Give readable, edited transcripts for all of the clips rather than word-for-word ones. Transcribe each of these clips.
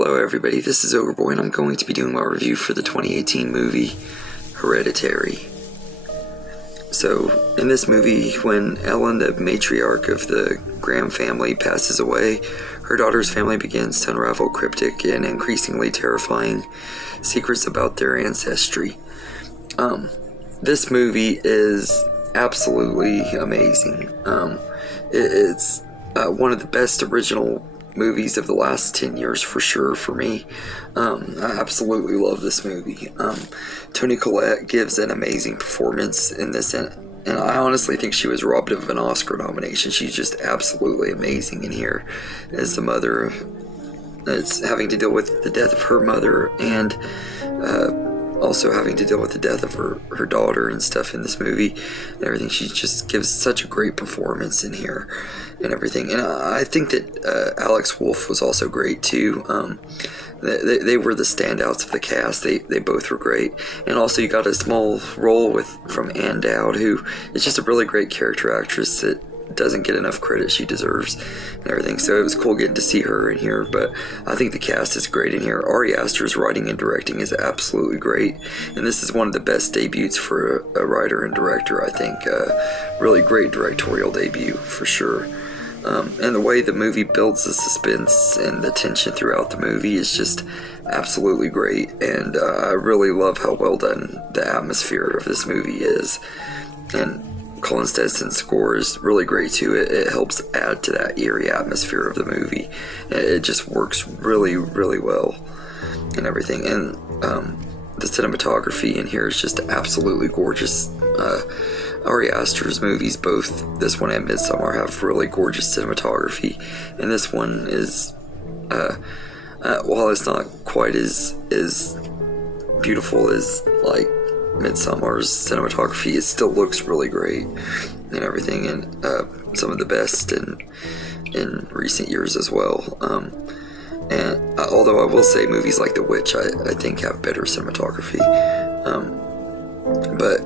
Hello everybody, this is Overboy and I'm going to be doing my review for the 2018 movie Hereditary. So, in this movie, when Ellen, the matriarch of the Graham family, passes away, her daughter's family begins to unravel cryptic and increasingly terrifying secrets about their ancestry. This movie is absolutely amazing. It's one of the best original movies of the last 10 years for sure for me. I absolutely love this movie. Toni Collette gives an amazing performance in this, and I honestly think she was robbed of an Oscar nomination. She's just absolutely amazing in here as the mother that's having to deal with the death of her mother, and also having to deal with the death of her daughter and stuff in this movie and everything. She just gives such a great performance in here and everything. And I think that Alex Wolff was also great too. They were the standouts of the cast. They both were great. And also you got a small role from Ann Dowd, who is just a really great character actress that doesn't get enough credit she deserves and everything. So it was cool getting to see her in here, but I think the cast is great in here. Ari Aster's writing and directing is absolutely great, and this is one of the best debuts for a writer and director, I think. Really great directorial debut for sure. And the way the movie builds the suspense and the tension throughout the movie is just absolutely great, and I really love how well done the atmosphere of this movie is. And Colin Stetson's score is really great too. It helps add to that eerie atmosphere of the movie. It just works really, really well and everything. And the cinematography in here is just absolutely gorgeous. Ari Aster's movies, both this one and Midsommar, have really gorgeous cinematography, and this one is, while it's not quite as beautiful as like Midsommar's cinematography, it still looks really great and everything, and some of the best in recent years as well. And although I will say movies like The Witch I think have better cinematography.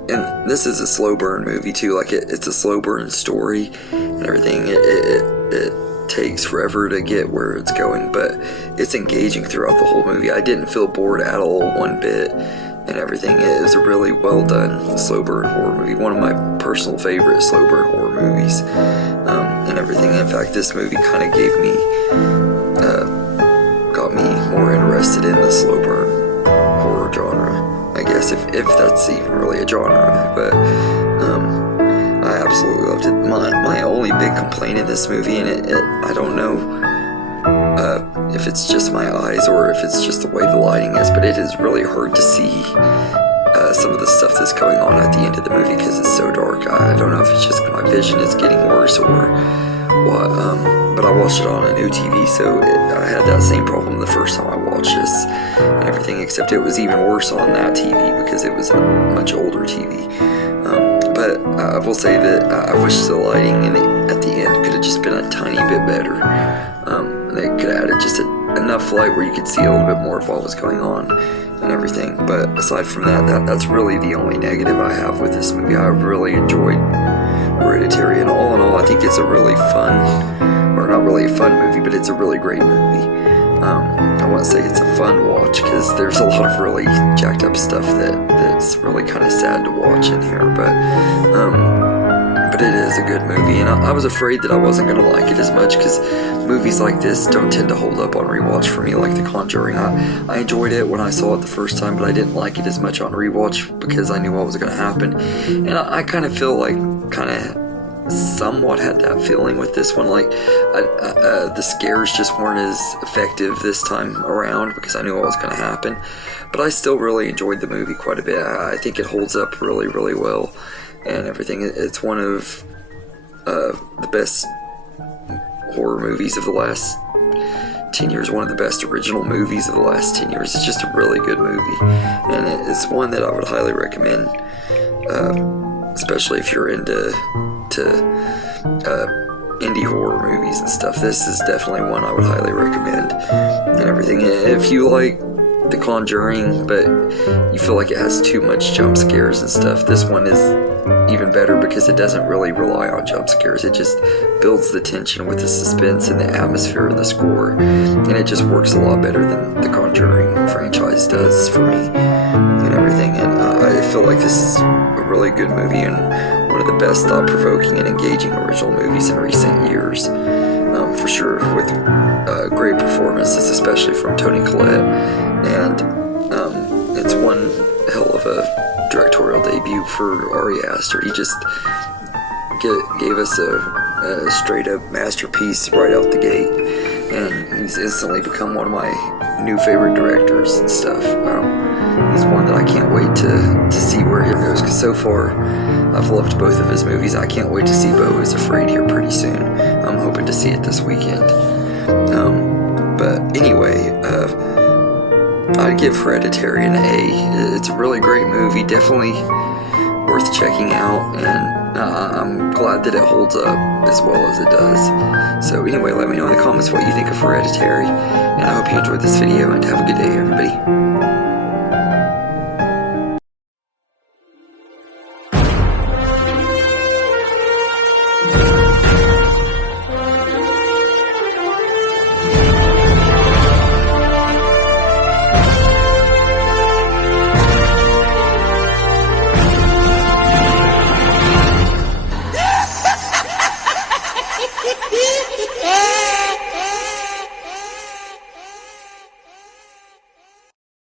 And this is a slow burn movie too. Like it's a slow burn story and everything. It takes forever to get where it's going, but it's engaging throughout the whole movie. I didn't feel bored at all one bit and everything. It was a really well done slow burn horror movie. One of my personal favorite slow burn horror movies and everything. In fact, this movie kind of gave me got me more interested in the slow burn horror genre, I guess, if that's even really a genre. But I absolutely loved it. My only big complaint in this movie, and I don't know if it's just my eyes or if it's just the way the lighting is, but it is really hard to see some of the stuff that's going on at the end of the movie because it's so dark. I don't know if it's just my vision is getting worse or what, but I watched it on a new TV, so I had that same problem the first time I watched this and everything, except it was even worse on that TV because it was a much older TV. But I will say that I wish the lighting at the end could have just been a tiny bit better. They could have added just enough light where you could see a little bit more of what was going on and everything. But aside from that's really the only negative I have with this movie. I really enjoyed Hereditary, and all in all, I think it's a really fun, or not really a fun movie, but it's a really great movie. I want to say it's a fun watch because there's a lot of really jacked up stuff that's really kind of sad to watch in here, but it is a good movie, and I was afraid that I wasn't going to like it as much because movies like this don't tend to hold up on rewatch for me, like The Conjuring. I enjoyed it when I saw it the first time, but I didn't like it as much on rewatch because I knew what was going to happen, and I kind of feel like somewhat had that feeling with this one. Like the scares just weren't as effective this time around because I knew what was going to happen, but I still really enjoyed the movie quite a bit. I think it holds up really, really well and everything. It's one of the best horror movies of the last 10 years, one of the best original movies of the last 10 years. It's just a really good movie, and it's one that I would highly recommend, especially if you're into indie horror movies and stuff. This is definitely one I would highly recommend and everything. If you like The Conjuring, but you feel like it has too much jump scares and stuff. This one is even better because it doesn't really rely on jump scares. It just builds the tension with the suspense and the atmosphere and the score, and it just works a lot better than the Conjuring franchise does for me and everything. And I feel like this is a really good movie and one of the best thought-provoking and engaging original movies in recent years, for sure, with great performances, especially from Toni Collette. And it's one hell of a directorial debut for Ari Aster. He just gave us a straight-up masterpiece right out the gate, and he's instantly become one of my new favorite directors and stuff. He's one that I can't wait to see where he goes, because so far I've loved both of his movies. I can't wait to see Beau is Afraid here pretty soon. I'm hoping to see it this weekend. But anyway, I'd give Hereditary an A. It's a really great movie, definitely worth checking out, and I'm glad that it holds up as well as it does. So anyway, let me know in the comments what you think of Hereditary, and I hope you enjoyed this video, and have a good day, everybody.